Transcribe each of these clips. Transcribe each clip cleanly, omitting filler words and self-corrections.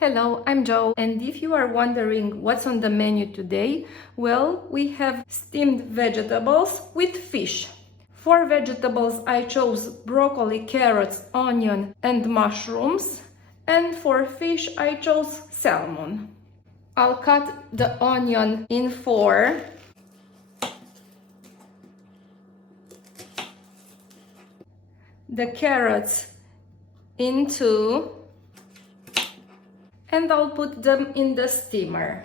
Hello, I'm Joe, and if you are wondering what's on the menu today, well, we have steamed vegetables with fish. For vegetables, I chose broccoli, carrots, onion, and mushrooms, and for fish, I chose salmon. I'll cut the onion in four. The carrots in two. And I'll put them in the steamer.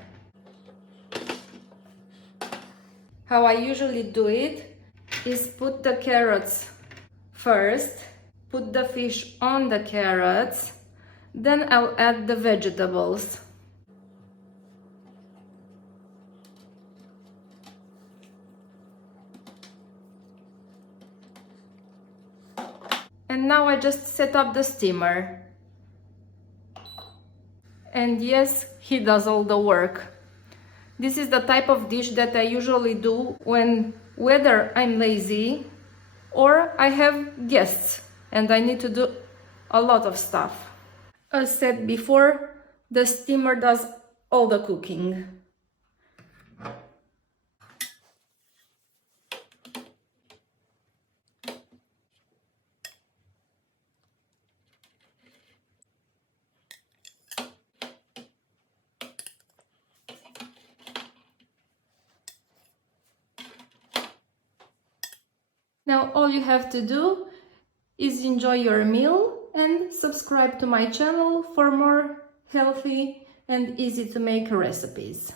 How I usually do it is put the carrots first, put the fish on the carrots, then I'll add the vegetables. And now I just set up the steamer. And yes, he does all the work. This is the type of dish that I usually do when whether I'm lazy or I have guests and I need to do a lot of stuff. As said before, the steamer does all the cooking. Now all you have to do is enjoy your meal and subscribe to my channel for more healthy and easy to make recipes.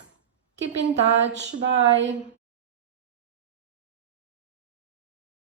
Keep in touch. Bye!